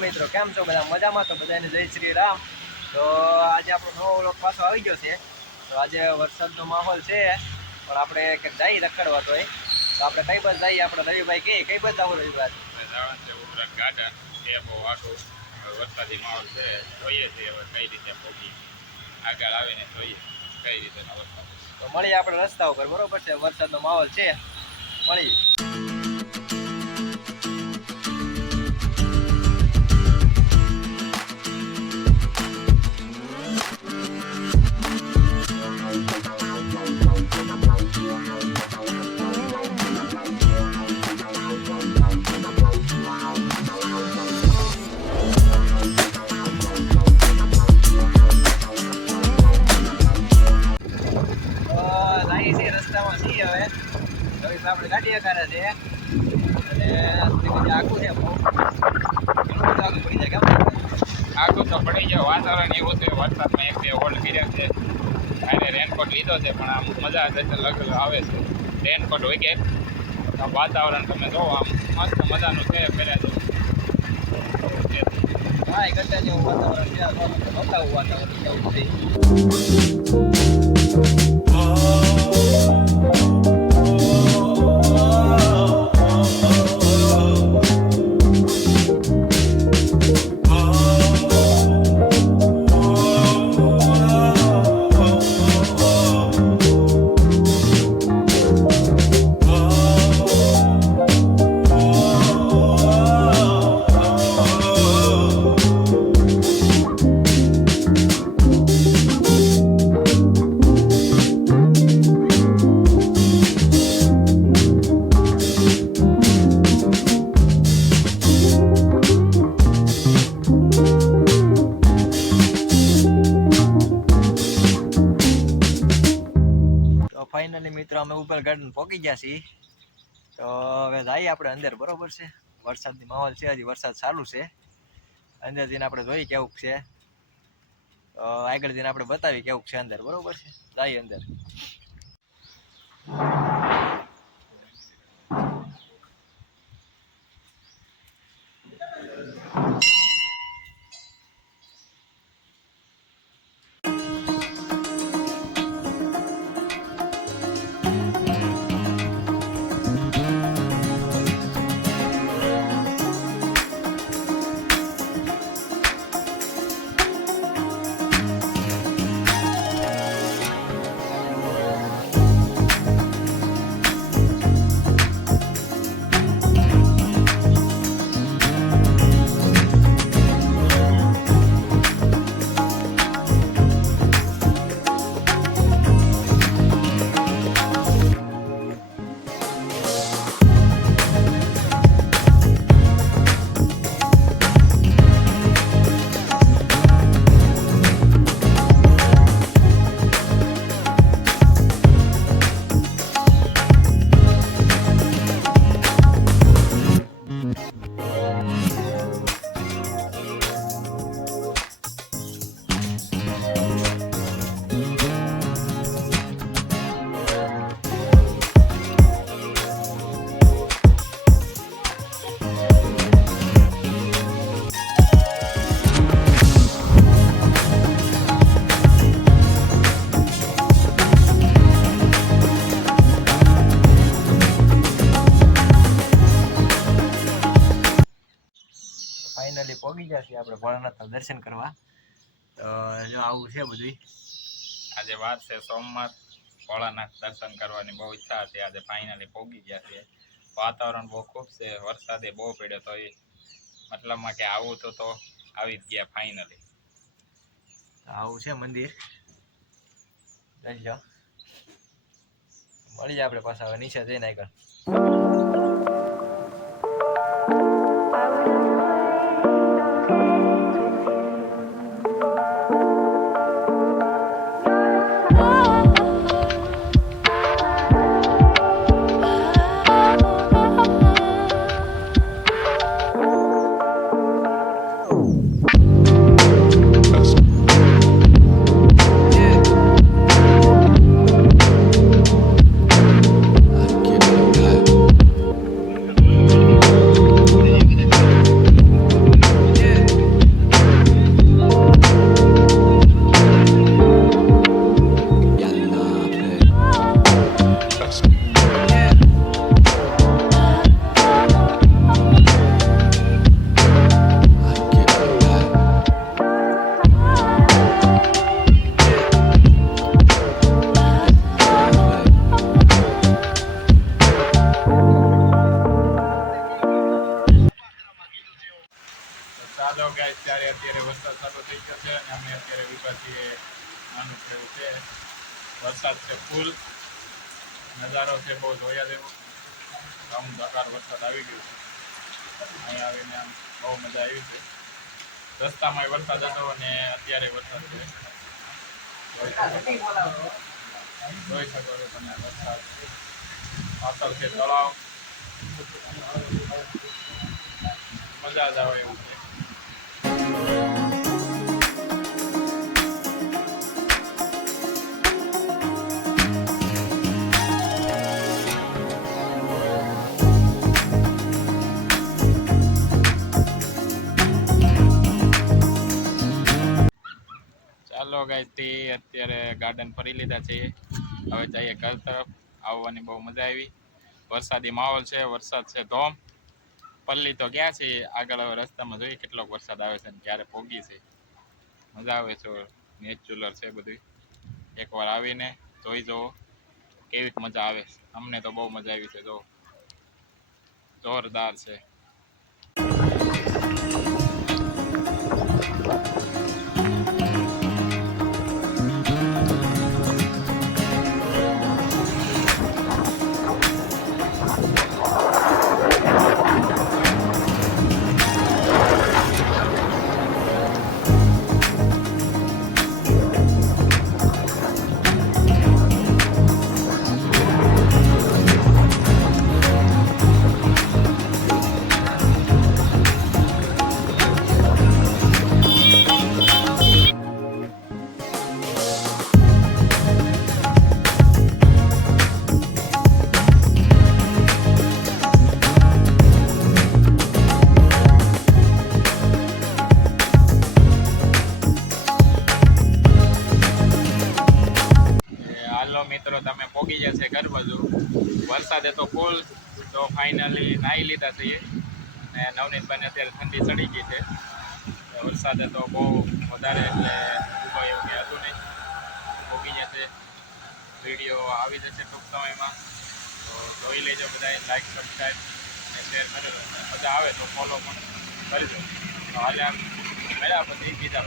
મિત્રો કેમ છો બધા મજામાં? તો બધાને જય શ્રી રામ। તો આજે આપણો નવો વ્લોગ પાછો આવી ગયો છે। તો આજે વરસાદનો માહોલ છે પણ આપણે કંઈક જઈએ રખડવા તો આપણે કઈ બાજુ જઈએ? આપણે રવિભાઈ કઈ બાજુ જવું? રવિભાઈ ગાર્ડન એ બહુ આખું વરસાદી માહોલ છે, જોઈએ છે હવે કઈ રીતે પહોંચી આગળ આવીને જોઈએ કઈ રીતે વરસાદ। તો મળીએ આપણે રસ્તા ઉપર, બરોબર છે? વરસાદનો માહોલ છે, મળીએ। રસ્તામાં છીએ હવે આપણે ગાડી કરે છે અને આખું છે બહુ આગળ પડી જાય। કેમ આખું તો પડી જાય, વાતાવરણ એવું છે વરસાદમાં એક બે હોલ્ડ કર્યા છે અને રેનકોટ લીધો છે પણ આમ મજા લગ આવે છે રેનકોટ વગેરે। વાતાવરણ તમે જોવો આમ મસ્ત મજાનું છે પહેલાં જો હા એ કરતા જેવું વાતાવરણ છે, બતાવું વાતાવરણ કેવું છે। ફાઇનલી મિત્રો અમે ઉપર ગાર્ડન પહોંચી ગયા છીએ। તો હવે જઈએ આપણે અંદર, બરોબર છે? વરસાદની માહોલ છે, હજી વરસાદ ચાલુ છે। અંદર જઈને આપણે જોઈએ કેવું છે, તો આગળ જઈને આપણે બતાવી કેવું છે અંદર, બરોબર છે? જઈએ અંદર। ફાઇનલી પહોંચી ગયા છીએ આપણે ભોળાનાથના દર્શન કરવા। તો જો આવું છે બધું। આજે વાત છે સોમવાર, ભોળાનાથ દર્શન કરવાની બહુ ઈચ્છા હતી, આજે ફાઇનલી પહોંચી ગયા છે। વાતાવરણ બહુ ખૂબ છે, વરસાદે બહુ પડ્યો તો એ મતલબમાં કે આવું તો આવી જ ગયા ફાઇનલી। આવું છે મંદિર, મળીએ આપણે પાછા હવે નીચે જઈને આગળ। છે, વરસાદ છે ફૂલ, નજારો છે બહુ જોયા જેવો. ધમધકાર વરસાદ આવી ગયો છે. અહીંયા આવીને આમ બહુ મજા આવી છે. રસ્તામાં વરસાદ હતો અને અત્યારે વરસાદ છે. જોઈ શકો છો તમે વરસાદ. પાછળ છે તળાવ. મજા જ આવે એવું છે. ચાલો ગાઈઝ અત્યારે ગાર્ડન ફરી લીધા છે. હવે જઈએ ઘર તરફ. આવવાની બહુ મજા આવી. વરસાદી માહોલ છે, વરસાદ છે ધોમ. પલ્લી તો ગયા છે આગળ. હવે રસ્તામાં જોઈએ કેટલોક વરસાદ આવે છે ને ક્યારે પોગી છે. મજા આવે છે, નેચરલ છે બધું. એકવાર આવીને જોઈ જવો કેવી મજા આવે છે. અમને તો બહુ મજા આવી છે. જો જોરદાર છે. હાલો મિત્રો, તમે પોગી જશે ઘર બાજુ. વરસાદે તો ફૂલ. તો ફાઇનલી નાહી લીધા છીએ. અને નવનીતભાઈને અત્યારે ઠંડી ચડી ગઈ છે. વરસાદે તો બહુ વધારે એટલે ઊભો એવું કંઈ હતું નહીં. પોગી જશે. વિડીયો આવી જશે ટૂંક સમયમાં. તો જોઈ લેજો બધા. લાઈક, સબસ્ક્રાઈબ અને શેર કરજો. મજા આવે તો ફોલો પણ કરજો. તો હાલે મેળા પછી બીજા